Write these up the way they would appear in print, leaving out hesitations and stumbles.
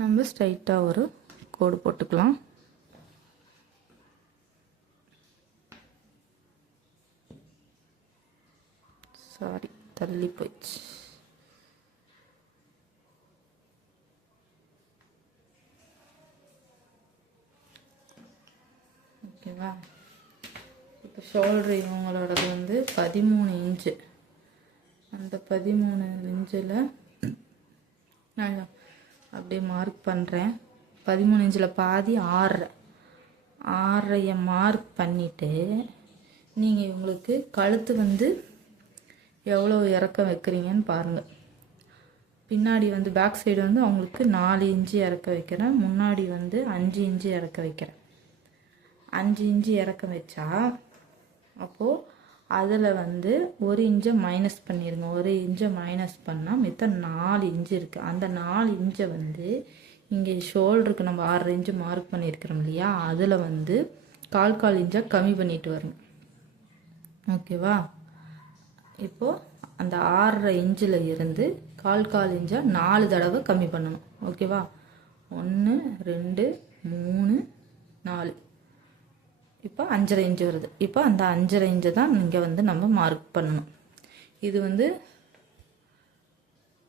நம்ம ஸ்ட்ரைட்டாக ஒரு கோடு போட்டுக்கலாம். சாரி, தள்ளி போயிடுச்சு. ஓகேவா? இப்போ ஷோல்டர் இவங்களோடது வந்து 13 இன்ச்சு. அந்த 13 இன்ச்சில் நான் அப்படியே மார்க் பண்ணுறேன். 13 இன்ச்சில் பாதி 6.5 மார்க் பண்ணிவிட்டு நீங்கள் இவங்களுக்கு கழுத்து வந்து எவ்வளோ இறக்கம் வைக்கிறீங்கன்னு பாருங்கள். பின்னாடி வந்து பேக் சைடு வந்து அவங்களுக்கு 4 இன்ச்சு இறக்க வைக்கிறேன். முன்னாடி வந்து 5 இன்ச்சு இறக்க வைக்கிறேன். 5 இன்ச்சு இறக்கம் வச்சா அப்போது அதில் வந்து 1 இன்ச்சை மைனஸ் பண்ணிடுங்க. 1 இன்ச்சை மைனஸ் பண்ணால் மித்த 4 இன்ச்சு இருக்குது. அந்த 4 இன்ச்சை வந்து இங்கே ஷோல்டருக்கு நம்ம 6 இன்ச்சு மார்க் பண்ணியிருக்கிறோம் இல்லையா, அதில் வந்து 1/4 இன்ச்சை கம்மி பண்ணிட்டு வரணும். ஓகேவா? இப்போது அந்த 6.5 இன்ச்சில் இருந்து 1/4 இன்ச்சை 4 தடவை கம்மி பண்ணணும். ஓகேவா? 1 2 3 4, இப்போ 5.5 இன்ச்சு வருது. இப்போ அந்த 5.5 இன்ச்சை தான் இங்கே வந்து நம்ம மார்க் பண்ணணும். இது வந்து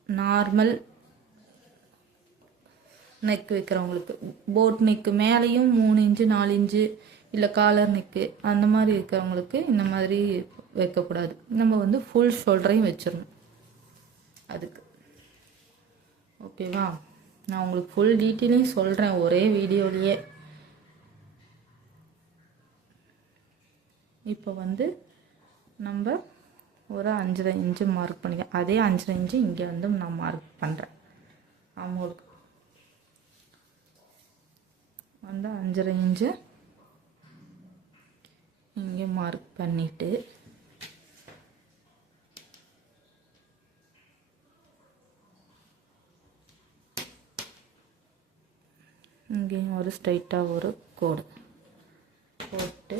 நார்மல் நெக் வைக்கிறவங்களுக்கு. போட் நெக்கு மேலேயும் 3 இன்ச்சு 4 இன்ச்சு இல்லை காலர் நெக்கு அந்த மாதிரி இருக்கிறவங்களுக்கு இந்த மாதிரி வைக்கக்கூடாது. நம்ம வந்து ஃபுல் ஷோல்டரையும் வச்சிடணும் அதுக்கு. ஓகேவா? நான் உங்களுக்கு ஃபுல் டீட்டெயிலையும் சொல்கிறேன் ஒரே வீடியோலேயே. இப்போ வந்து நம்ம ஒரு 5.5 இன்ச்சு மார்க் பண்ணிக்க. அதே 5.5 இன்ச்சு இங்கே வந்து நான் மார்க் பண்ணுறேன். அவங்களுக்கு வந்து 5.5 இன்ச்சு இங்கே மார்க் பண்ணிவிட்டு இங்கேயும் ஒரு ஸ்ட்ரைட்டாக ஒரு கோடு போட்டு,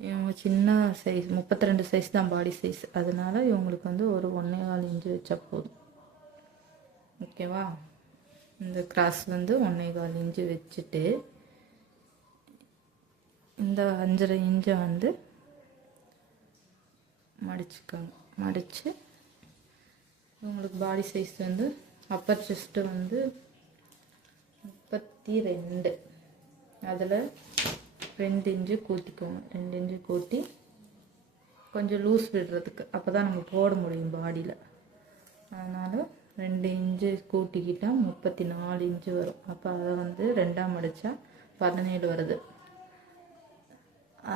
இவங்க சின்ன சைஸ் 32 சைஸ் தான் பாடி சைஸ், அதனால இவங்களுக்கு வந்து ஒரு 1.25 இன்ச்சு வச்சா போதும். ஓகேவா? இந்த கிராஸ் வந்து 1.25 இன்ச்சு வச்சுட்டு இந்த 5.5 இன்ச்சை வந்து மடிச்சுக்கோங்க. மடித்து இவங்களுக்கு பாடி சைஸ் வந்து அப்பர் செஸ்ட்டு வந்து 32, அதில் 2 இன்ச்சு கூட்டிக்கோங்க. 2 இன்ச்சு கூட்டி கொஞ்சம் லூஸ் விடுறதுக்கு, அப்போ தான் நம்ம போட முடியும் பாடியில். அதனால் 2 இன்ச்சு கூட்டிக்கிட்டால் 34 இன்ச்சு வரும். அப்போ அதை வந்து 2ஆக மடித்தா 17 வருது.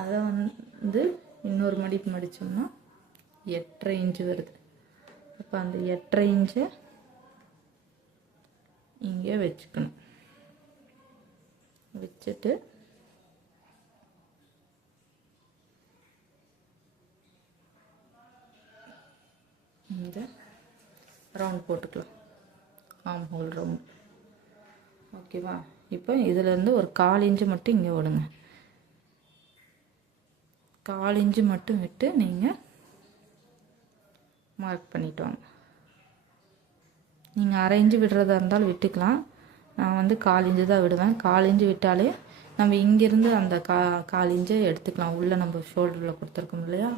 அதை வந்து இன்னொரு மடிப்பு மடித்தோம்னா 8.5 இன்ச்சு வருது. அப்போ அந்த 8.5 இன்ச்சை இங்கே வச்சுக்கணும். வச்சுட்டு இந்த ரவுண்ட் போட்டுக்கலாம், ஆம் ஹோல் ரவுண்ட். ஓகேவா? இப்போ இதிலேருந்து ஒரு 1/4 இன்ச்சு மட்டும் இங்கே விடுங்க. 1/4 இன்ச்சு மட்டும் விட்டு நீங்கள் மார்க் பண்ணிட்டு வாங்க. நீங்கள் 1/2 இன்ச்சு விடுறதா இருந்தாலும் விட்டுக்கலாம். நான் வந்து 1/4 இன்ச்சு தான் விடுவேன். 1/4 இன்ச்சு விட்டாலே நம்ம இங்கேருந்து அந்த 1/4 இன்ச்சை எடுத்துக்கலாம். உள்ளே நம்ம ஷோல்டரில் கொடுத்துருக்கோம் இல்லையா,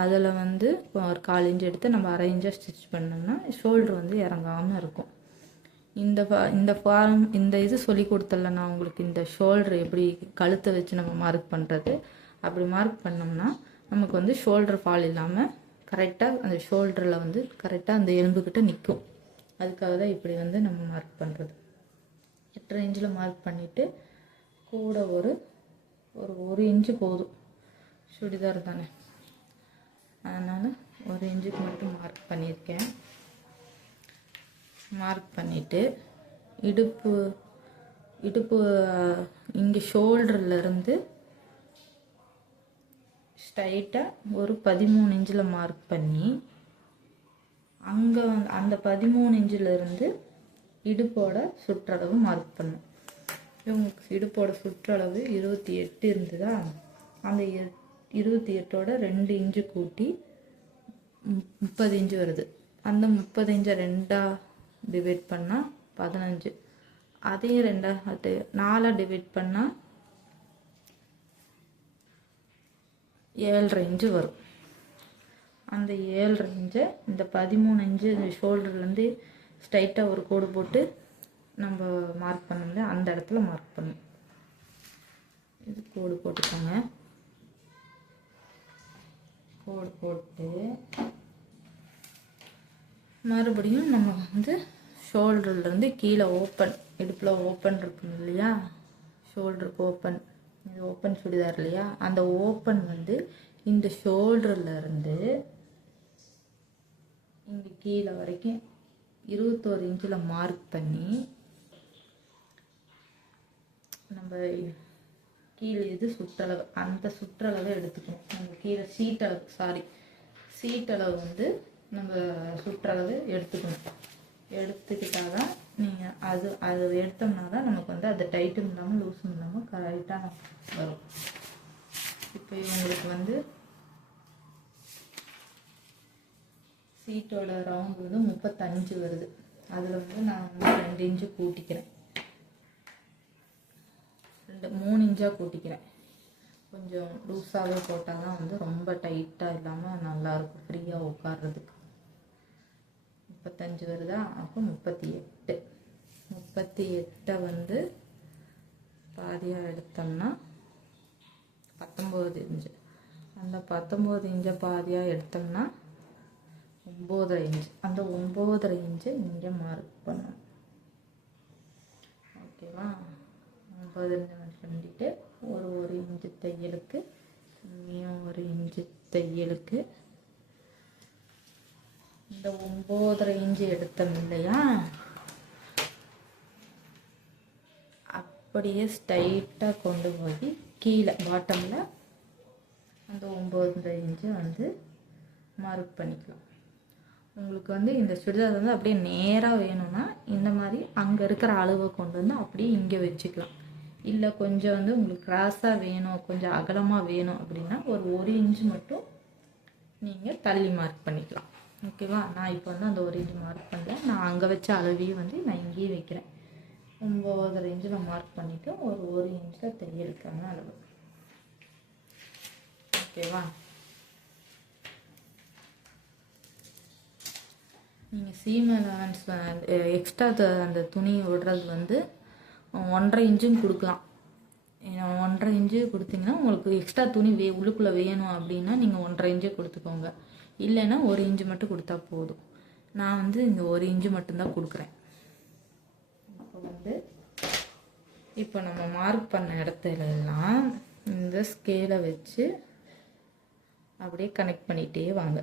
அதில் வந்து ஒரு 1/4 இன்ச்சு எடுத்து நம்ம 1/2 இன்ச்சை ஸ்டிச் பண்ணோம்னா ஷோல்டர் வந்து இறங்காமல் இருக்கும். இந்த இது சொல்லி கொடுத்தல நான் உங்களுக்கு, இந்த ஷோல்டர் எப்படி கழுத்தை வச்சு நம்ம மார்க் பண்ணுறது. அப்படி மார்க் பண்ணோம்னா நமக்கு வந்து ஷோல்டர் ஃபால் இல்லாமல் கரெக்டாக அந்த ஷோல்டரில் வந்து கரெக்டாக அந்த எலும்புக்கிட்ட நிற்கும். அதுக்காக தான் இப்படி வந்து நம்ம மார்க் பண்ணுறது. 8.5 இன்ச்சில் மார்க் பண்ணிவிட்டு கூட ஒரு 1 இன்ச்சு போதும், சுடிதார் தானே, அதனால் 1 இன்ச்சுக்கு மட்டும் மார்க் பண்ணியிருக்கேன். மார்க் பண்ணிவிட்டு இடுப்பு இங்கே ஷோல்டர்லேருந்து ஸ்ட்ரைட்டாக ஒரு 13 இன்ச்சில் மார்க் பண்ணி அங்கே அந்த 13 இன்ச்சிலேருந்து இடுப்போட சுற்றளவு மார்க் பண்ணும். இவங்களுக்கு இடுப்போட சுற்றளவு 28 இருந்ததா, அந்த 28ஓட 2 இன்ச்சு கூட்டி 30 இன்ச்சு வருது. அந்த 30 இன்ச்சை 2ஆக டிவைட் பண்ணால் 15. அதையும் 4 டிவைட் பண்ணால் 7.5 இன்ச்சு வரும். அந்த 7.5 இன்ச்சை இந்த 13 இன்ச்சு ஷோல்டர்லேருந்து ஸ்ட்ரைட்டாக ஒரு கோடு போட்டு நம்ம மார்க் பண்ணோம்ல, அந்த இடத்துல மார்க் பண்ணணும். இது கோடு போட்டுக்கோங்க. கோடு போட்டு மறுபடியும் நம்ம வந்து ஷோல்டர்லேருந்து கீழே ஓப்பன், இடுப்பில் ஓப்பன் இருக்கும் இல்லையா, ஷோல்டருக்கு ஓப்பன், இது ஓப்பன் சுடிதார் இல்லையா, அந்த ஓப்பன் வந்து இந்த ஷோல்டர்லேருந்து இங்கே கீழே வரைக்கும் 21 இன்ச்சில் மார்க் பண்ணி நம்ம கீழே இது சுற்றளவு, அந்த சுற்றளவை எடுத்துக்கணும். நம்ம கீழே சீட்டளவு வந்து நம்ம சுற்றளவு எடுத்துக்கணும். எடுத்துக்கிட்டால் தான் நீங்கள் அது எடுத்தோம்னா தான் நமக்கு வந்து அது டைட்டும் இல்லாமல் லூஸும் இல்லாமல் கரெக்டாக வரும். இப்போ இவங்களுக்கு வந்து சீட்டோட ரவுண்டு வந்து 35 வருது. அதில் வந்து நான் வந்து 2 இன்ச்சு கூட்டிக்கிறேன், 3 இன்ச்சாக கூட்டிக்கிறேன். கொஞ்சம் லூஸாகவே போட்டால் தான் வந்து ரொம்ப டைட்டாக இல்லாமல் நல்லாயிருக்கும் ஃப்ரீயாக உட்கார்றதுக்கு. 35 வருதா, அப்போ 38 வந்து பாதியாக எடுத்தோம்னா 19 இன்ச்சு. அந்த 19 இன்ச்சை பாதியாக எடுத்தோம்னா 9.5 இன்ச்சு. அந்த 9.5 இன்ச்சை இங்கே மார்க் பண்ணணும். ஓகேவா? 9 பண்ணிட்டு ஒரு இன்ச்சு தையலுக்கு, இங்கேயும் 1 இன்ச்சு தையலுக்கு இந்த 9.5 இன்ச்சு எடுத்தோம் இல்லையா, அப்படியே ஸ்ட்ரைட்டாக கொண்டு போய் கீழே பாட்டமில் அந்த 9.5 இன்ச்சு வந்து மார்க் பண்ணிக்கலாம். உங்களுக்கு வந்து இந்த சுடிதார் வந்து அப்படியே நேராக வேணும்னா இந்த மாதிரி அங்கே இருக்கிற அளவை கொண்டு வந்து அப்படியே இங்கே வச்சுக்கலாம். இல்லை கொஞ்சம் வந்து உங்களுக்கு கிராஸாக வேணும், கொஞ்சம் அகலமாக வேணும் அப்படின்னா ஒரு 1 இன்ச்சு மட்டும் நீங்கள் தள்ளி மார்க் பண்ணிக்கலாம். ஓகேவா? நான் இப்போ வந்து அந்த 1 இன்ச்சு மார்க் பண்ணல, நான் அங்கே வச்ச அளவையும் வந்து நான் இங்கேயே வைக்கிறேன். 9.5 இன்ச்சில் மார்க் பண்ணிவிட்டு ஒரு இன்ச்சில் தையலுக்கான அளவு. ஓகேவா? நீங்கள் சீம் அலவன்ஸ் எக்ஸ்ட்ரா அந்த துணி விடுறது வந்து 1.5 இன்ச்சும் கொடுக்கலாம். 1.5 இன்ச்சு கொடுத்தீங்கன்னா உங்களுக்கு எக்ஸ்ட்ரா துணி உள்ளுக்குள்ளே வேணும் அப்படின்னா நீங்கள் 1.5 இன்ச்சு கொடுத்துக்கோங்க. இல்லைன்னா 1 இன்ச்சு மட்டும் கொடுத்தா போதும். நான் வந்து இந்த 1 இன்ச்சு மட்டும்தான் கொடுக்குறேன். இப்போ நம்ம மார்க் பண்ண இடத்துலலாம் இந்த ஸ்கேலை வச்சு அப்படியே கனெக்ட் பண்ணிகிட்டே வாங்க.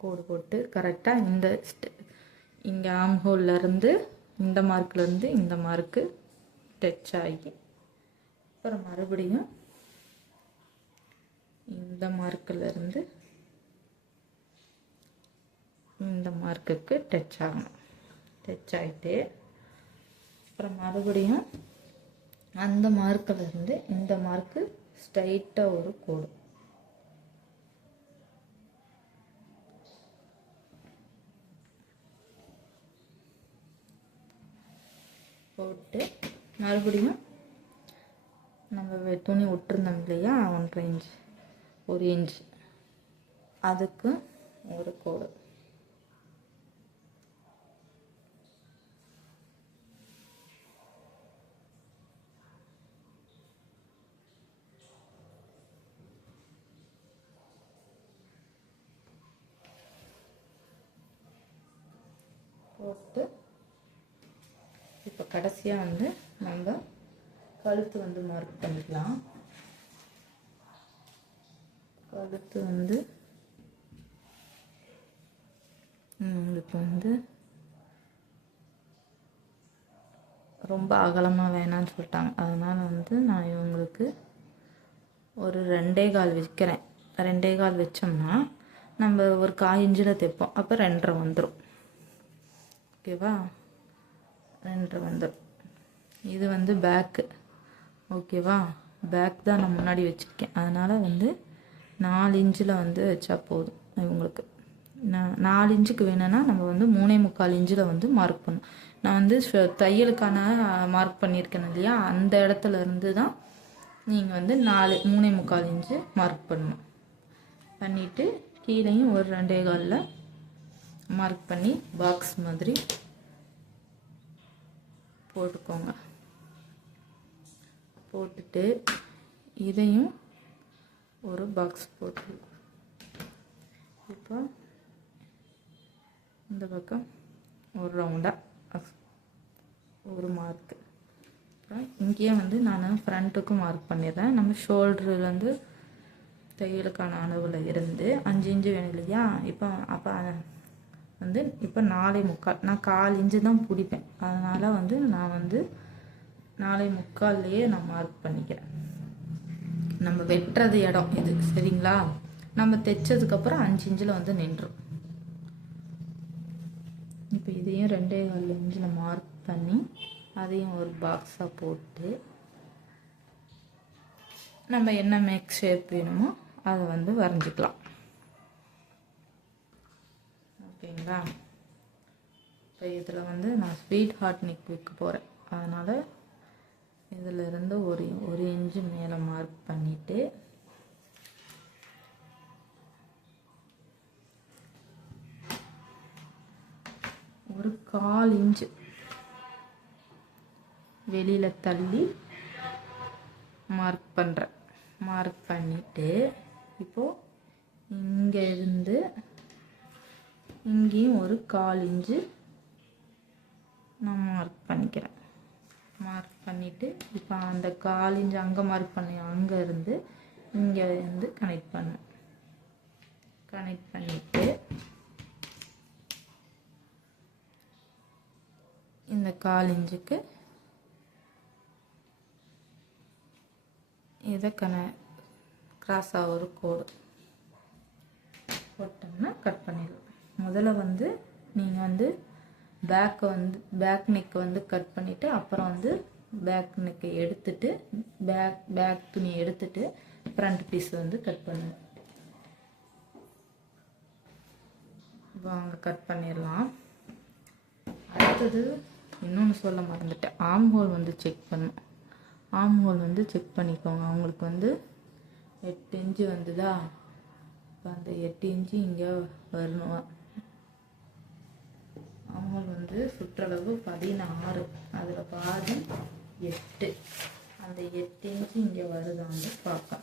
கோடு போட்டு கரெக்டாக இங்கே ஆம்ஹோல்லேருந்து இந்த மார்க்லேருந்து இந்த மார்க்கு டச் ஆகி, அப்புறம் மறுபடியும் இந்த மார்க்கிலேருந்து இந்த மார்க்குக்கு டச் ஆகணும். டச் ஆகிட்டு அப்புறம் மறுபடியும் அந்த மார்க்கிலேருந்து இந்த மார்க்கு ஸ்ட்ரைட்டாக ஒரு கோடு போட்டு மறுபடியும் நம்ம துணி விட்டுருந்தோம் இல்லையா 1.5 இன்ச், 1 இன்ச், அதுக்கு ஒரு கோடு போட்டு இப்போ கடைசியாக வந்து நம்ம கழுத்து வந்து மார்க் பண்ணிக்கலாம். கழுத்து வந்து உங்களுக்கு வந்து ரொம்ப அகலமாக வேணான்னு சொல்லிட்டாங்க. அதனால் வந்து நான் இவங்களுக்கு ஒரு 2.25 வைக்கிறேன். 2.25 வச்சோம்னா நம்ம ஒரு 1/4 இன்ச்சில் தைப்போம், அப்போ 2.5 வந்துடும். ஓகேவா? 2.5 வந்துடும். இது வந்து பேக்கு. ஓகேவா? பேக் தான் நான் முன்னாடி வச்சுருக்கேன். அதனால் வந்து 4 இன்ச்சில் வந்து வச்சா போதும். இவங்களுக்கு 4 இன்ச்சுக்கு வேணும்னா நம்ம வந்து 3.25 இன்ச்சில் வந்து மார்க் பண்ணணும். நான் வந்து தையலுக்கான மார்க் பண்ணியிருக்கேன் இல்லையா, அந்த இடத்துல இருந்து தான் நீங்கள் வந்து 3.25 இன்ச்சு மார்க் பண்ணணும். பண்ணிவிட்டு கீழேயும் ஒரு 2.25 மார்க் பண்ணி பாக்ஸ் மாதிரி போட்டுக்கோங்க. போட்டுட்டு இதையும் ஒரு பாக்ஸ் போட்டு இப்போ இந்த பக்கம் ஒரு ரவுண்டாக ஒரு மார்க்கு. அப்புறம் இங்கேயே வந்து நான் ஃப்ரண்ட்டுக்கும் மார்க் பண்ணிடுறேன். நம்ம ஷோல்டர்லேருந்து தையலுக்கான அளவில் இருந்து 5 இன்ச்சு வேணும் இல்லையா, அப்போ வந்து இப்போ 4.25, நான் 1/4 இன்ச்சு தான் பிடிப்பேன். அதனால் வந்து நான் வந்து 4.25லேயே நான் மார்க் பண்ணிக்கிறேன். நம்ம வெட்டுறது இடம் இது, சரிங்களா? நம்ம தைச்சதுக்கப்புறம் 5 இன்ச்சில் வந்து நின்றும். இப்போ இதையும் 2.25 இன்ச்சில் மார்க் பண்ணி அதையும் ஒரு பாக்ஸாக போட்டு நம்ம என்ன மேக் ஷேப் வேணுமோ அதை வந்து வரைஞ்சிக்கலாம். ஓகேங்களா? இப்போ இதில் வந்து நான் ஸ்வீட் ஹார்ட் நெக் வைக்க போகிறேன். அதனால் இதிலிருந்து ஒரு இன்ச்சு மேலே மார்க் பண்ணிவிட்டு ஒரு 1/4 இன்ச்சு வெளியில் தள்ளி மார்க் பண்ணுறேன். மார்க் பண்ணிவிட்டு இப்போது இங்கே இருந்து இங்கேயும் ஒரு 1/4 இன்ச்சு நான் மார்க் பண்ணிக்கிறேன். மார்க் பண்ணிவிட்டு இப்போ அந்த 1/4 இன்ச்சு அங்கே மார்க் பண்ணி அங்கே இருந்து இங்கே வந்து கனெக்ட் பண்ணேன். கனெக்ட் பண்ணிவிட்டு இந்த 1/4 இன்ச்சுக்கு இதை கிராஸாக ஒரு கோடு போட்டோம்னா கட் பண்ணிடலாம். முதல்ல வந்து நீங்கள் வந்து பேக் நெக்கை வந்து கட் பண்ணிவிட்டு அப்புறம் வந்து பேக் நெக்கை எடுத்துட்டு பேக் துணியை எடுத்துட்டு ஃப்ரண்ட் பீஸ் வந்து கட் பண்ணுங்கள். வாங்க கட் பண்ணிடலாம். அடுத்தது இன்னொன்று சொல்ல மறந்துட்டேன், ஆர்ம் ஹோல் வந்து செக் பண்ணணும். ஆர்ம் ஹோல் வந்து செக் பண்ணிக்கோங்க. அவங்களுக்கு வந்து 8 இன்ச்சு வந்துதா, இப்போ அந்த 8 இன்ச்சு இங்கே வரணும். ஆர்ம் வந்து சுற்றளவு 16, அதில் பாதி 8, அந்த 8 இன்ச்சு இங்கே வருதான்னு பார்க்க.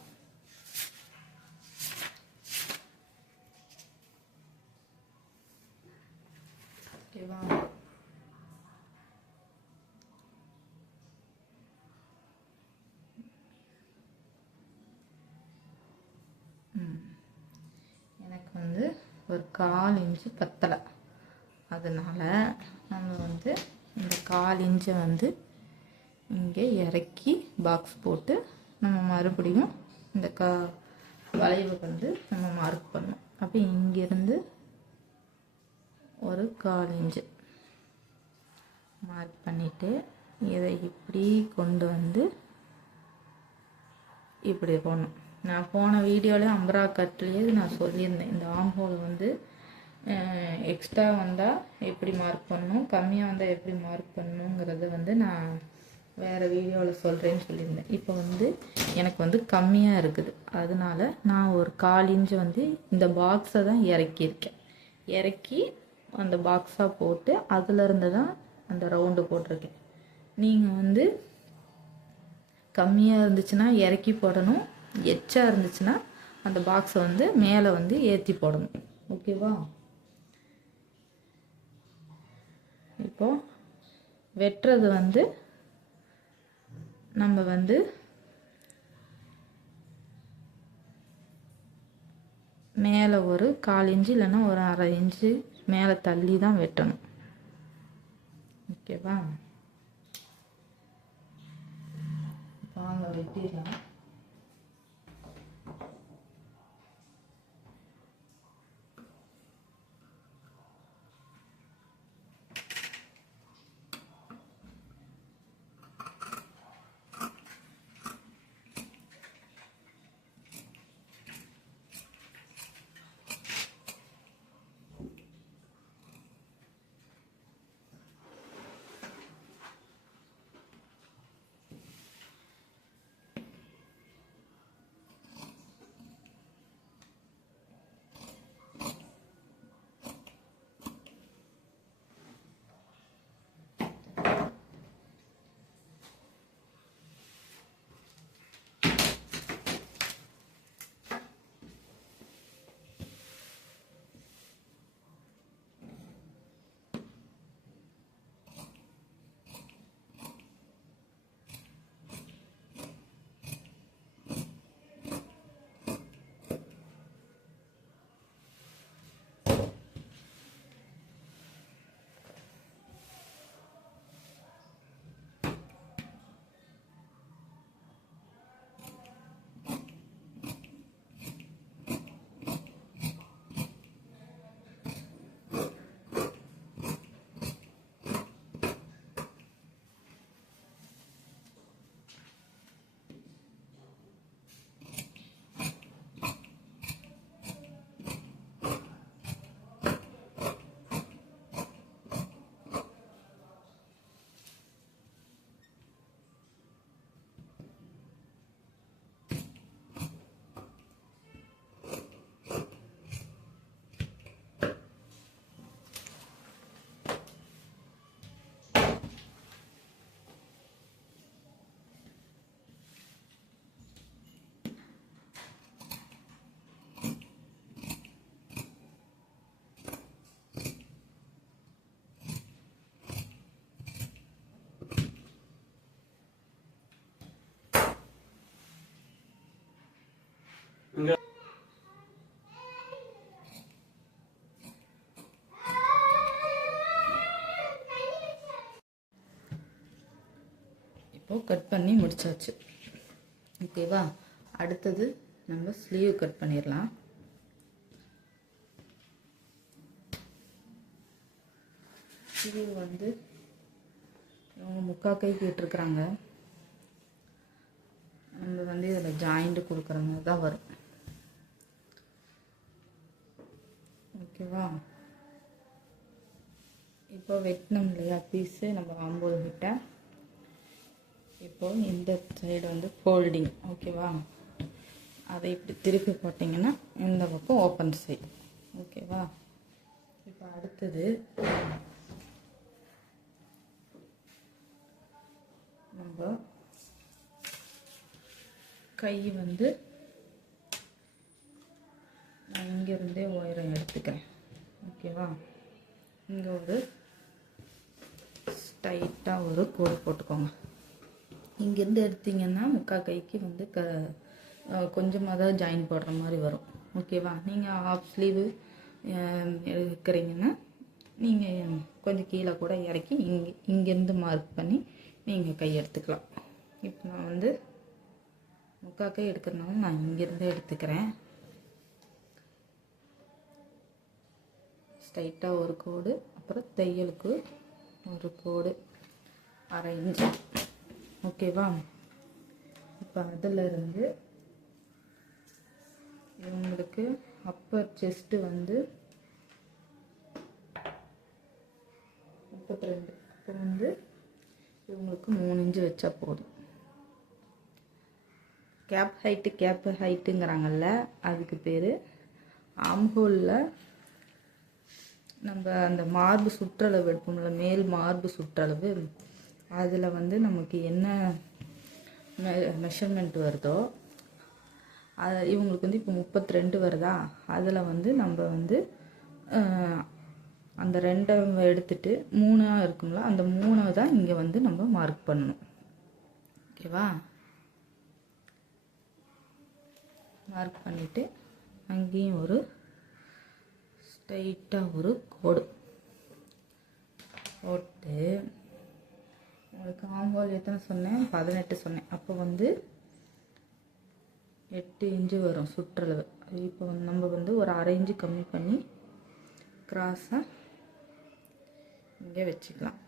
ஓகேவா? எனக்கு வந்து ஒரு 1/4 இன்ச்சு பத்தலை. அதனால் நம்ம வந்து இந்த 1/4 இன்ச்சை வந்து இங்கே இறக்கி பாக்ஸ் போட்டு நம்ம மறுபடியும் இந்த வளைவை வந்து நம்ம மார்க் பண்ணணும். அப்போ இங்கேருந்து ஒரு 1/4 இன்ச்சு மார்க் பண்ணிவிட்டு இதை இப்படி கொண்டு வந்து இப்படி போடணும். நான் போன வீடியோவில் அம்பரா கட்லேயே நான் சொல்லியிருந்தேன், இந்த ஆர்ம் ஹோல் வந்து எக்ஸ்ட்ரா வந்தால் எப்படி மார்க் பண்ணணும், கம்மியாக வந்தால் எப்படி மார்க் பண்ணணுங்கிறத வந்து நான் வேறு வீடியோவில் சொல்கிறேன்னு சொல்லியிருந்தேன். இப்போ வந்து எனக்கு வந்து கம்மியாக இருக்குது, அதனால் நான் ஒரு 1/4 இன்ச்சு வந்து இந்த பாக்ஸை தான் இறக்கியிருக்கேன். இறக்கி அந்த பாக்ஸாக போட்டு அதிலிருந்து தான் அந்த ரவுண்டு போட்டிருக்கேன். நீங்கள் வந்து கம்மியாக இருந்துச்சுன்னா இறக்கி போடணும், எச்சா இருந்துச்சுன்னா அந்த பாக்ஸை வந்து மேலே வந்து ஏற்றி போடணும். ஓகேவா? இப்போது வெட்டுறது வந்து நம்ம வந்து மேலே ஒரு 1/4 இன்ச்சு இல்லைன்னா ஒரு 1/2 இன்ச்சு மேலே தள்ளி தான் வெட்டணும். ஓகேவா? வாங்க வெட்டிடலாம். இப்போ கட் பண்ணி முடிச்சாச்சு. ஓகேவா? அடுத்தது நம்ம ஸ்லீவ் கட் பண்ணிடலாம். ஸ்லீவ் வந்து இவங்க 3/4 கை கேட்டிருக்கிறாங்க. நம்ம வந்து இதில் ஜாயிண்ட் கொடுக்குற மாதிரி தான் வரும். ஓகேவா? இப்போ வெட்டினோம் இல்லையா பீஸு நம்ம ஆம்போல் கிட்ட. இப்போ இந்த சைடு வந்து ஃபோல்டிங். ஓகேவா? அதை இப்படி திருப்பி போட்டிங்கன்னா இந்த பக்கம் ஓப்பன் சைடு. ஓகேவா? இப்போ அடுத்தது நம்ம கை வந்து நான் இங்கேருந்தே உயரம் எடுத்துக்கிறேன். ஓகேவா? இங்கே ஒரு ஸ்ட்ரைட்டாக ஒரு கோடு போட்டுக்கோங்க. இங்கேருந்து எடுத்திங்கன்னா 3/4 கைக்கு வந்து கொஞ்சமாக தான் ஜாயின் போடுற மாதிரி வரும். ஓகேவா? நீங்கள் ஹாஃப் ஸ்லீவு இருக்கிறீங்கன்னா நீங்கள் கொஞ்சம் கீழே கூட இறக்கி இங்கேருந்து மார்க் பண்ணி நீங்கள் கை எடுத்துக்கலாம். இப்போ நான் வந்து 3/4 கை எடுக்கிறதுனால நான் இங்கேருந்தே எடுத்துக்கிறேன். ஸ்ட்ரைட்டாக ஒரு கோடு, அப்புறம் தையலுக்கு ஒரு கோடு 1/2 இன்ச்சு. ஓகேவா? இப்போ அதிலிருந்து இவங்களுக்கு அப்பர் செஸ்ட்டு வந்து 32. அப்போ வந்து இவங்களுக்கு 3 இன்ச்சு வச்சா போதும். கேப் ஹைட்டுங்கிறாங்கல்ல, அதுக்கு பேர் ஆம்ஹோலில் நம்ம அந்த மார்பு சுற்றளவு எடுப்போம்ல, மேல் மார்பு சுற்றளவு, அதில் வந்து நமக்கு என்ன மெஷர்மெண்ட் வருதோ அது இவங்களுக்கு வந்து இப்போ 32 வருதா, அதில் வந்து நம்ம வந்து அந்த 2 எடுத்துட்டு 3 இருக்குங்களா, அந்த 3 தான் இங்கே வந்து நம்ம மார்க் பண்ணணும். ஓகேவா? மார்க் பண்ணிவிட்டு அங்கேயும் ஒரு ஸ்ட்ரைட்டாக ஒரு கோடு போட்டு, உங்களுக்கு ஆம்போல் எத்தனை சொன்னேன்? 18 சொன்னேன். அப்போ வந்து 8 இன்ச்சு வரும் சுற்றளவு. இப்போ வந்து நம்ம வந்து ஒரு 1/2 இன்ச்சு கம்மி பண்ணி கிராஸாக இங்கே வச்சுக்கலாம்.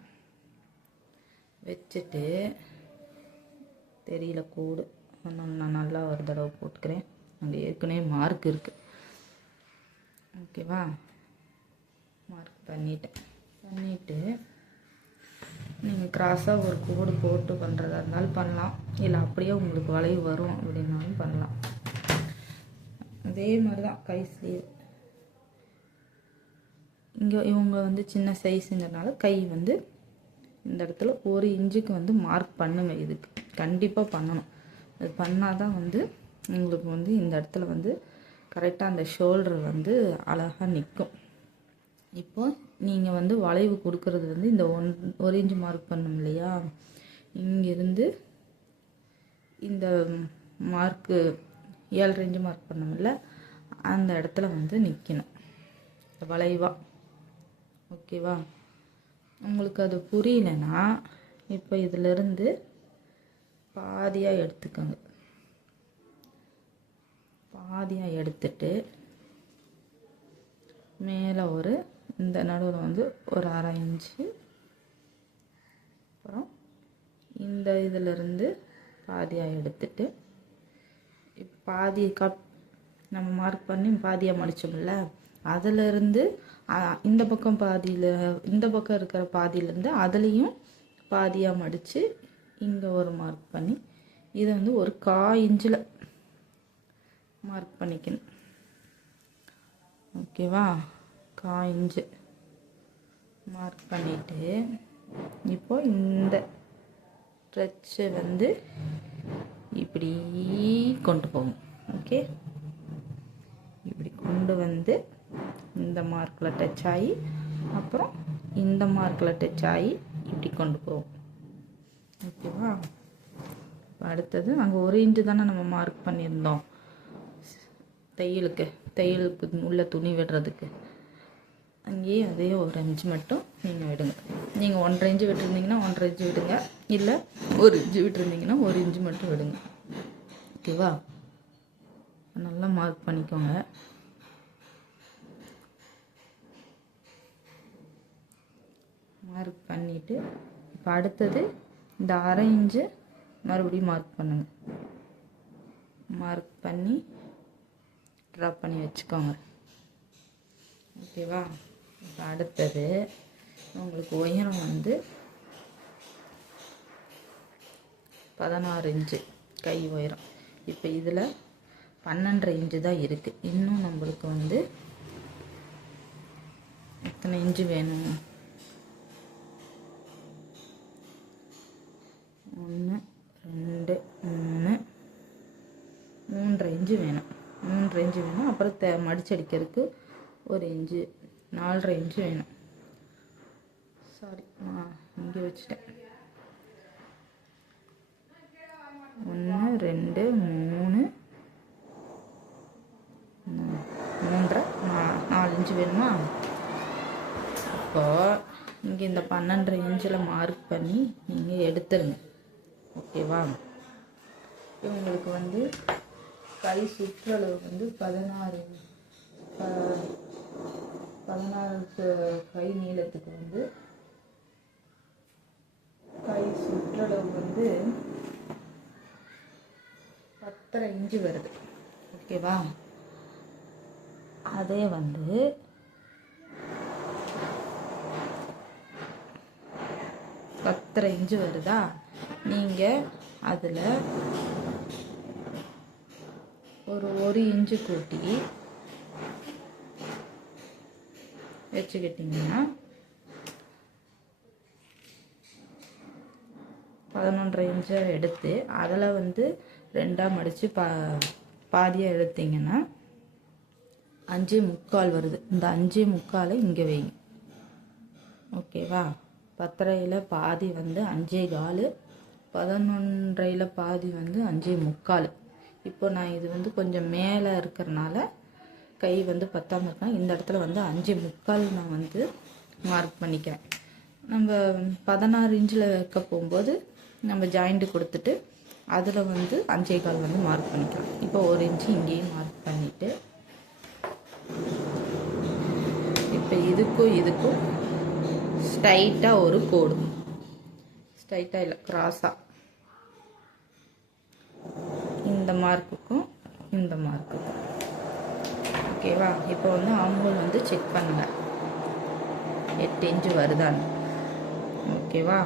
வச்சுட்டு தெரியல கோடு நான் நல்லா ஒரு தடவை போட்டுக்கிறேன். அங்கே ஏற்கனவே மார்க் இருக்குது. ஓகேவா? மார்க் பண்ணிவிட்டு நீங்கள் கிராஸாக ஒரு கோடு போட்டு பண்ணுறதா இருந்தாலும் பண்ணலாம், இல்லை அப்படியே உங்களுக்கு வளைவு வரும் அப்படின்னாலும் பண்ணலாம். அதே மாதிரி தான் கை ஸ்லீவ். இங்கே இவங்க வந்து சின்ன சைஸுங்கிறனால கை வந்து இந்த இடத்துல 1 இன்ச்சுக்கு வந்து மார்க் பண்ணுங்க. இதுக்கு கண்டிப்பாக பண்ணணும். அது பண்ணால் தான் வந்து உங்களுக்கு வந்து இந்த இடத்துல வந்து கரெக்டாக அந்த ஷோல்டர் வந்து அழகாக நிற்கும். இப்போ நீங்கள் வந்து வளைவு கொடுக்கறது வந்து இந்த 1 இன்ச்சு மார்க் பண்ணணும் இல்லையா, இங்கேருந்து இந்த மார்க்கு 7.5 இன்ச்சு மார்க் பண்ணோம்ல, அந்த இடத்துல வந்து நிற்கணும் வளைவாக. ஓகேவா? உங்களுக்கு அது புரியலன்னா இப்போ இதிலிருந்து பாதியாக எடுத்துக்கோங்க. பாதியாக எடுத்துட்டு மேலே ஒரு இந்த நடுவில் வந்து ஒரு 1/2 இன்ச்சு, அப்புறம் இந்த இதிலிருந்து பாதியாக எடுத்துட்டு பாதி நம்ம மார்க் பண்ணி பாதியாக மடித்தோம்ல, அதிலிருந்து இந்த பக்கம் பாதியில், இந்த பக்கம் இருக்கிற பாதியிலேருந்து அதுலேயும் பாதியாக மடித்து இங்கே ஒரு மார்க் பண்ணி இதை வந்து ஒரு 1/4 இன்ச்சில் மார்க் பண்ணிக்கணும். ஓகேவா? 1/4 இன்ச்சு மார்க் பண்ணிவிட்டு இப்போ இந்த ஸ்ட்ரெச்சை வந்து இப்படி கொண்டு போகும். ஓகே? இப்படி கொண்டு வந்து இந்த மார்க்கில் டச் ஆகி அப்புறம் இந்த மார்க்கில் டச் ஆகி இப்படி கொண்டு போகும். ஓகேவா? இப்போ அடுத்தது அங்கே 1 இன்ச்சு தானே நம்ம மார்க் பண்ணியிருந்தோம். தையலுக்கு உள்ள துணி விடுறதுக்கு அங்கேயே அதே ஒரு இன்ச்சு மட்டும் நீங்கள் விடுங்க. நீங்கள் 1.5 இன்ச்சு விட்டுருந்தீங்கன்னா 1.5 இன்ச்சு விடுங்க, இல்லை 1 இன்ச்சு விட்டுருந்தீங்கன்னா 1 இன்ச்சு மட்டும் விடுங்க. ஓகேவா? நல்லா மார்க் பண்ணிக்கோங்க. மார்க் பண்ணிவிட்டு இப்போ அடுத்தது இந்த 1/2 இன்ச்சு மறுபடியும் மார்க் பண்ணுங்கள். மார்க் பண்ணி ட்ரா பண்ணி வச்சுக்கோங்க. ஓகேவா? இப்போ அடுத்தது உங்களுக்கு உயரம் வந்து 16 இன்ச்சு கை உயரம். இப்போ இதில் 12.5 இன்ச்சு தான் இருக்குது. இன்னும் நம்மளுக்கு வந்து எத்தனை இன்ச்சு வேணும்? 1 2 3 3.5 இன்ச்சு வேணும். 3.5 இன்ச்சு வேணும். அப்புறம் மடிச்சடிக்கிறதுக்கு 1 இன்ச்சு, 4.5 இன்ச்சு வேணும். சாரி, இங்கே வச்சுட்டேன். 1 2 3 3.5 4 இன்ச்சு வேணுமா? இப்போது இங்கே இந்த 12.5 இன்ச்சில் மார்க் பண்ணி நீங்கள் எடுத்துருங்க. ஓகேவா? உங்களுக்கு வந்து கை சுற்றளவு வந்து 16 கை நீளத்துக்கு வந்து கை சுற்றளவு வந்து 10.5 இன்ச்சு வருது. ஓகேவா? அதே வந்து 10.5 இன்ச்சு வருதா? நீங்கள் அதில் ஒரு இன்ச்சு கூட்டி வச்சுக்கிட்டிங்கன்னா 11.5 இன்ச்சை எடுத்து அதில் வந்து 2ஆக மடித்து பாதியாக எடுத்திங்கன்னா 5.25 வருது. இந்த 5.25 இங்கே வைங்க. ஓகேவா? 10.5 பாதி வந்து 5.25, 11.5 பாதி வந்து 5.25. இப்போ நான் இது வந்து கொஞ்சம் மேலே இருக்கிறனால கை வந்து பத்தாமல் இருக்கேன். இந்த இடத்துல வந்து 5.25 நான் வந்து மார்க் பண்ணிக்கிறேன். நம்ம 16 இன்ச்சில் வைக்க போகும்போது நம்ம ஜாயிண்ட்டு கொடுத்துட்டு அதில் வந்து 5.25 வந்து மார்க் பண்ணிக்கலாம். இப்போ 1 இன்ச்சு இங்கேயும் மார்க் பண்ணிவிட்டு இப்போ இதுக்கும் ஸ்ட்ரைட்டாக ஒரு கோடு, ஸ்ட்ரைட்டாக இல்லை கிராஸாக, இந்த மார்க்குக்கும் இந்த மார்க்குக்கும். ஓகேவா? இப்போ வந்து ஆம்பூல் வந்து செக் பண்ணுங்கள் 8 இன்ச்சு வருதான்னு. ஓகேவா?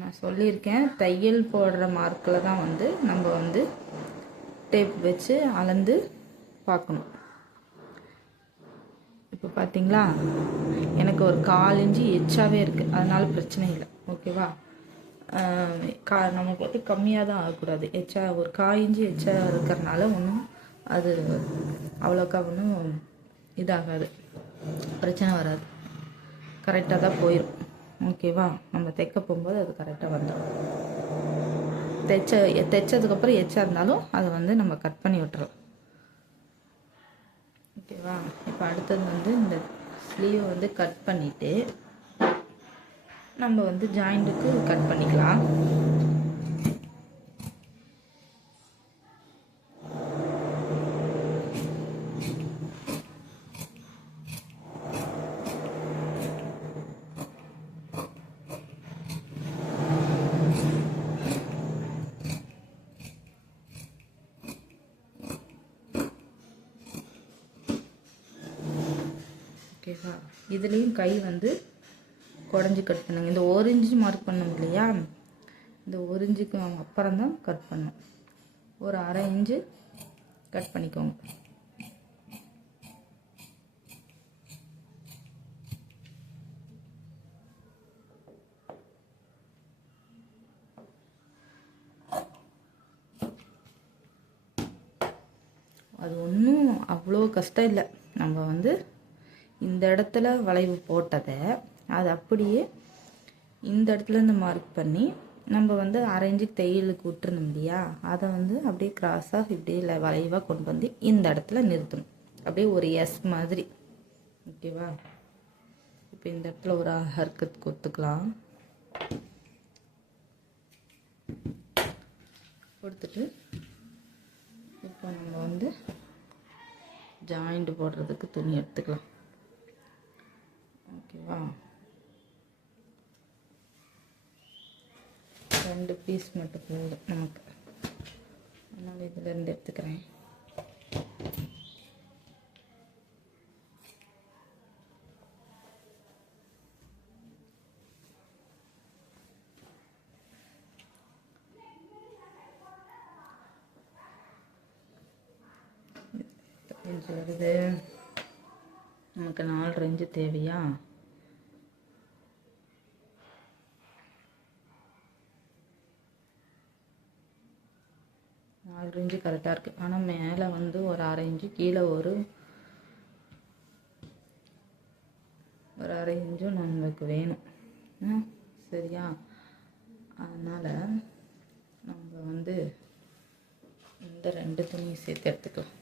நான் சொல்லியிருக்கேன், தையல் போடுற மார்க்கில் தான் வந்து நம்ம வந்து டேப் வச்சு அளந்து பார்க்கணும். இப்போ பார்த்தீங்களா, எனக்கு ஒரு 1/4 இன்ச்சு எச்சாவே இருக்குது, அதனால பிரச்சனை இல்லை. ஓகேவா? நமக்கு வந்து கம்மியாக தான் ஆகக்கூடாது. எச்சா ஒரு 1/4 இன்ச்சு எச்சா இருக்கிறனால ஒன்றும் அது அவ்வளோக்கா ஒன்றும் இதாகாது, பிரச்சனை வராது, கரெக்டாக தான் போயிடும். ஓகேவா? நம்ம தைக்க போகும்போது அது கரெக்டாக வந்துடும். தைச்சதுக்கப்புறம் எச்சா இருந்தாலும் அதை வந்து நம்ம கட் பண்ணி விட்டுறோம். ஓகேவா? இப்போ அடுத்தது வந்து இந்த ஸ்லீவை வந்து கட் பண்ணிவிட்டு நம்ம வந்து ஜாயிண்ட்டுக்கு கட் பண்ணிக்கலாம். ஓகேவா? இதுலேயும் கை வந்து குடஞ்சி கட் பண்ணுங்க. இந்த 1 இன்ச்சு மார்க் பண்ணோம் இல்லையா, இந்த 1 இன்ச்சுக்கு அப்புறம் தான் கட் பண்ணும். ஒரு 1/2 இன்ச்சு கட் பண்ணிக்கோங்க. அது ஒன்றும் அவ்வளோ கஷ்டம் இல்லை. நம்ம வந்து இந்த இடத்துல வளைவு போட்டதை அது அப்படியே இந்த இடத்துலேருந்து மார்க் பண்ணி நம்ம வந்து அரை இன்ச்சுக்கு தையலுக்கு விட்டுருந்தோம் இல்லையா, அதை வந்து அப்படியே கிராஸாக இப்படியே வளைவாக கொண்டு வந்து இந்த இடத்துல நிறுத்தணும். அப்படியே ஒரு எஸ் மாதிரி. ஓகேவா? இப்போ இந்த இடத்துல ஒரு ஹர்க்கத் கொடுத்துக்கலாம். கொடுத்துட்டு இப்போ நம்ம வந்து ஜாயிண்ட் போடுறதுக்கு துணி எடுத்துக்கலாம். ஓகேவா? 2 பீஸ் மட்டும் போதும் நமக்கு. அதனால் இதிலேருந்து எடுத்துக்கிறேன். இன்ச்சு வருது. நமக்கு 4 இன்ச்சு தேவையா? இன்ச்சு கரெக்டாக இருக்குது. ஆனால் மேலே வந்து ஒரு அரை இன்ச்சு, கீழே ஒரு அரை இன்ச்சும் நம்மளுக்கு வேணும். சரியா? அதனால் நம்ம வந்து இந்த 2 துணியை சேர்த்து எடுத்துக்கலாம்.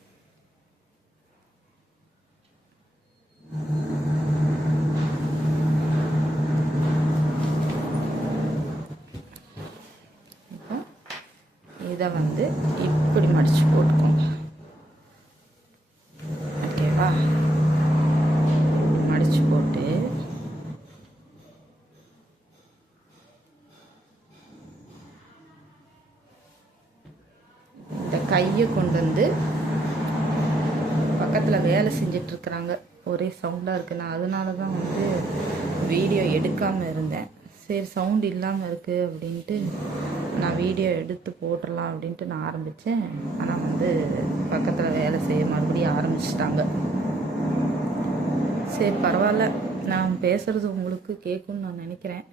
இதை வந்து இப்படி மடித்து போட்டுக்கோங்க. ஓகேவா? மடித்து போட்டு இந்த கையை கொண்டு வந்து பக்கத்தில் வேலை செஞ்சிட்ருக்குறாங்க, ஒரே சவுண்டாக இருக்குது. நான் அதனால தான் வந்து வீடியோ எடுக்காமல் இருந்தேன். சரி, சவுண்ட் இல்லாமல் இருக்குது அப்படின்ட்டு நான் வீடியோ எடுத்து போட்டுடலாம் அப்படின்ட்டு நான் ஆரம்பித்தேன். ஆனால் வந்து பக்கத்தில் வேலை செய்ய மறுபடியும் ஆரம்பிச்சிட்டாங்க. சரி, பரவாயில்ல, நான் பேசுகிறது உங்களுக்கு கேட்கும்னு நான் நினைக்கிறேன்.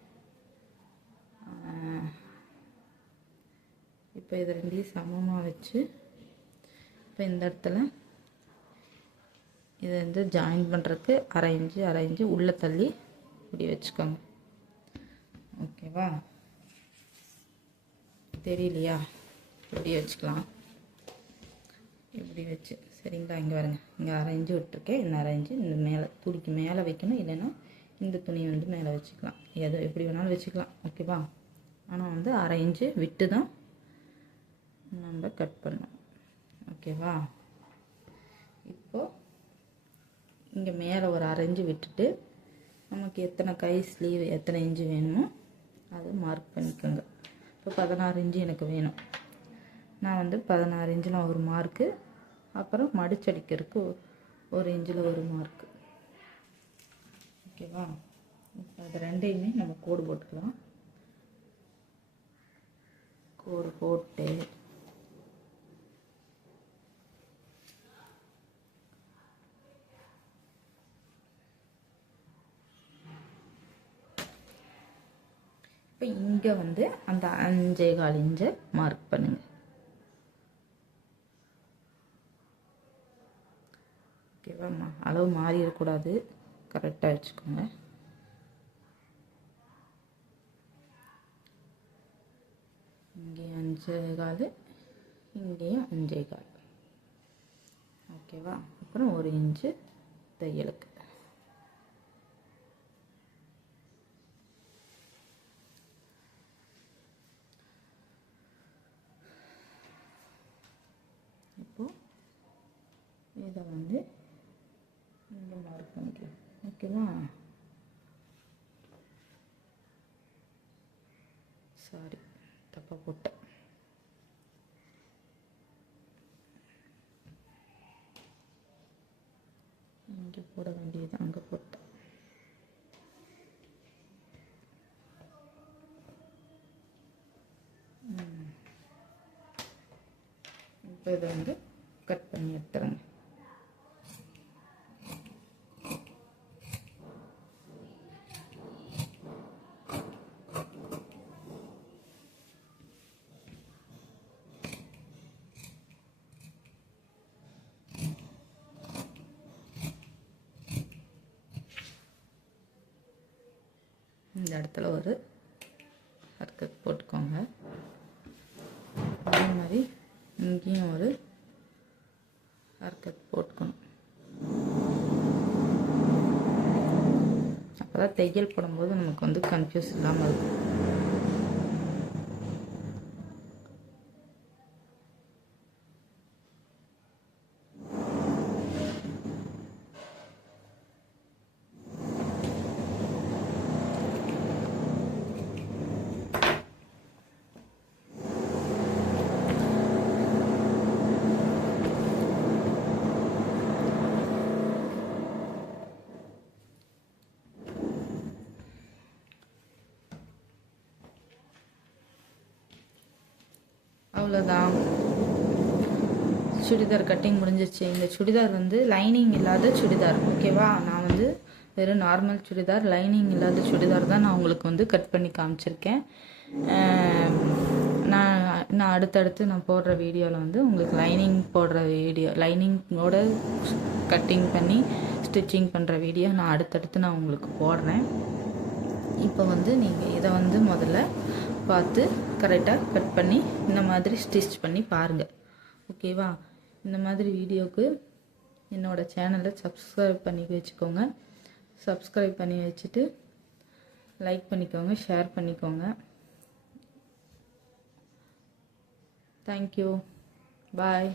இப்போ இது 2 சமமாக வச்சு இப்போ இந்த இடத்துல இதை வந்து ஜாயின் பண்ணுறதுக்கு அரை இன்ச்சு உள்ளே தள்ளி இப்படி வச்சுக்கோங்க. ஓகேவா? தெரியலையா? இப்படி வச்சுக்கலாம். இப்படி வச்சு, சரிங்களா? இங்கே பாருங்க, இங்கே அரை இன்ச்சு விட்டுருக்கேன். இந்த அரை இன்ச்சு இந்த மேலே துணிக்கு மேலே வைக்கணும். இல்லைன்னா இந்த துணியை வந்து மேலே வச்சுக்கலாம். எது எப்படி வேணாலும் வச்சுக்கலாம். ஓகேவா? ஆனால் வந்து அரை இன்ச்சு விட்டு தான் நம்ம கட் பண்ணணும். ஓகேவா? இப்போது இங்கே மேலே ஒரு அரை இன்ச்சு விட்டுட்டு நமக்கு எத்தனை கை ஸ்லீவ் எத்தனை இன்ச்சு வேணுமோ அது மார்க் பண்ணிக்கோங்க. இப்போ 16 இன்ச்சு எனக்கு வேணும். நான் வந்து 16 இன்ச்சில் ஒரு மார்க்கு, அப்புறம் மடிச்சடிக்கிறதுக்கு 1 இன்ச்சில் ஒரு மார்க்கு. ஓகேவா? இப்போ அது 2யுமே நம்ம கோடு போட்டுக்கலாம். கோடு போட்டு இப்போ இங்கே வந்து அந்த 5.25 இன்ச்சை மார்க் பண்ணுங்கள். ஓகேவாம்மா? அளவு மாறிடக்கூடாது, கரெக்டாக வச்சுக்கோங்க. இங்கே 5.25, இங்கேயும் 5.25. ஓகேவா? அப்புறம் 1 இன்ச்சு தையலுக்கு. இதை வந்து இங்கே மார்க் பண்ணிக்கலாம். ஓகேவா? சாரி, தப்பாக போட்டேன். இங்கே போட வேண்டியது அங்கே போட்டேன். இப்போ இதை வந்து கட் பண்ணி எடுத்துறேங்க. இந்த இடத்துல ஒரு ஹர்கத் போட்டுக்கோங்க. அதே மாதிரி இங்கேயும் ஒரு ஹர்கத் போட்டுக்கணும். அப்போ தான் தையல் போடும்போது நமக்கு வந்து கன்ஃபியூஸ் இல்லாமல் இருக்கும். அவ்வளோதான், சுடிதார் கட்டிங் முடிஞ்சிச்சு. இந்த சுடிதார் வந்து லைனிங் இல்லாத சுடிதார், ஓகேவா? நான் வந்து வெறும் நார்மல் சுடிதார், லைனிங் இல்லாத சுடிதார் தான் நான் உங்களுக்கு வந்து கட் பண்ணி காமிச்சிருக்கேன். நான் அடுத்தடுத்து நான் போடுற வீடியோவில் வந்து உங்களுக்கு லைனிங் போடுற வீடியோ, லைனிங்கோட கட்டிங் பண்ணி ஸ்டிச்சிங் பண்ணுற வீடியோ நான் அடுத்தடுத்து நான் உங்களுக்கு போடுறேன். இப்போ வந்து நீங்கள் இதை வந்து முதல்ல பார்த்து கரெக்டாக கட் பண்ணி இந்த மாதிரி ஸ்டிச் பண்ணி பாருங்கள், ஓகேவா? இந்த மாதிரி வீடியோவுக்கு என்னோடய சேனலை சப்ஸ்கிரைப் பண்ணி வச்சுக்கோங்க. சப்ஸ்கிரைப் பண்ணி வச்சுட்டு லைக் பண்ணிக்கோங்க, ஷேர் பண்ணிக்கோங்க. தேங்க்யூ, பாய்.